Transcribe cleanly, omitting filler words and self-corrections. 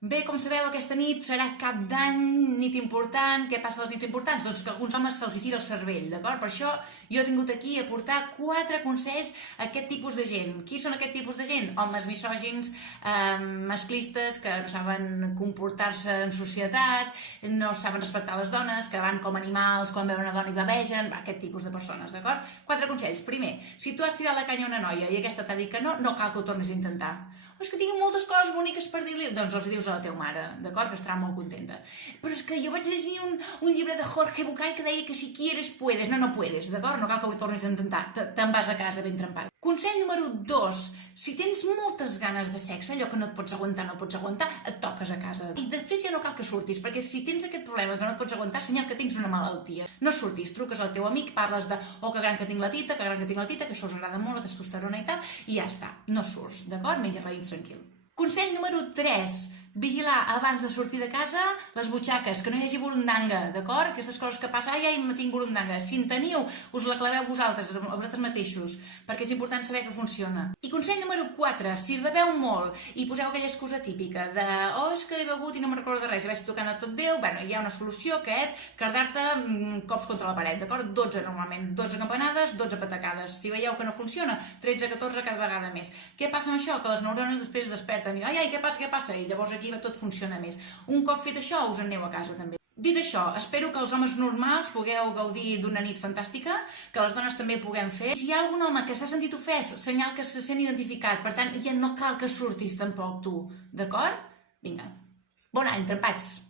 Bé, com sabeu, aquesta nit serà Cap d'Any, nit important. Què passa a les nits importants? Doncs que a alguns homes se'ls gira el cervell, d'acord? Per això jo he vingut aquí a portar 4 consells a aquest tipus de gent. Qui són aquest tipus de gent? Homes misògins, masclistes, que no saben comportar-se en societat, no saben respectar les dones, que van com animals quan veuen una dona i bavegen, aquest tipus de persones, d'acord? 4 consells. Primer, si tu has tirat la canya a una noia i aquesta t'ha dit que no, no cal que ho tornis a intentar. És que tinc moltes coses boniques per dir-li, doncs els dius a la teva mare, d'acord? Que estarà molt contenta. Però és que jo vaig llegir un llibre de Jorge Bucay que deia que si quieres puedes. No, no puedes, d'acord? No cal que ho tornis a intentar. Te'n vas a casa ben trempat. Consell número 2. Si tens moltes ganes de sexe, allò que no et pots aguantar, et toques a casa. I després ja no cal que surtis, perquè si tens aquest problema que no et pots aguantar, senyal que tens una malaltia. No surtis, truques al teu amic, parles de que gran que tinc la tita, que això us agrada molt, la testosterona i tal, i ja està. No surts, d'acord? Menja raïms tranquil. Consell número 3. Vigilar abans de sortir de casa les butxaques, que no hi hagi burundanga, d'acord? Aquestes coses que passa, ai, me tinc burundanga. Si en teniu, us la claveu vosaltres mateixos, perquè és important saber que funciona. I consell número 4, si beveu molt i poseu aquella excusa típica de és que he begut i no me'n recordo de res i vaig tocant a tot Déu, bueno, hi ha una solució que és cardar-te cops contra la paret, d'acord? 12 normalment, 12 campanades, 12 patacades. Si veieu que no funciona, 13, 14 cada vegada més. Què passa amb això? Que les neurones després es desperten i ai, què passa? I llavors aquí tot funciona més. Un cop fet això, us en aneu a casa també. Dit això, espero que els homes normals pugueu gaudir d'una nit fantàstica, que les dones també puguem fer. Si hi ha algun home que s'ha sentit ofès, senyal que se sent identificat, per tant, ja no cal que surtis tampoc tu, d'acord? Vinga. Bon any, trempats!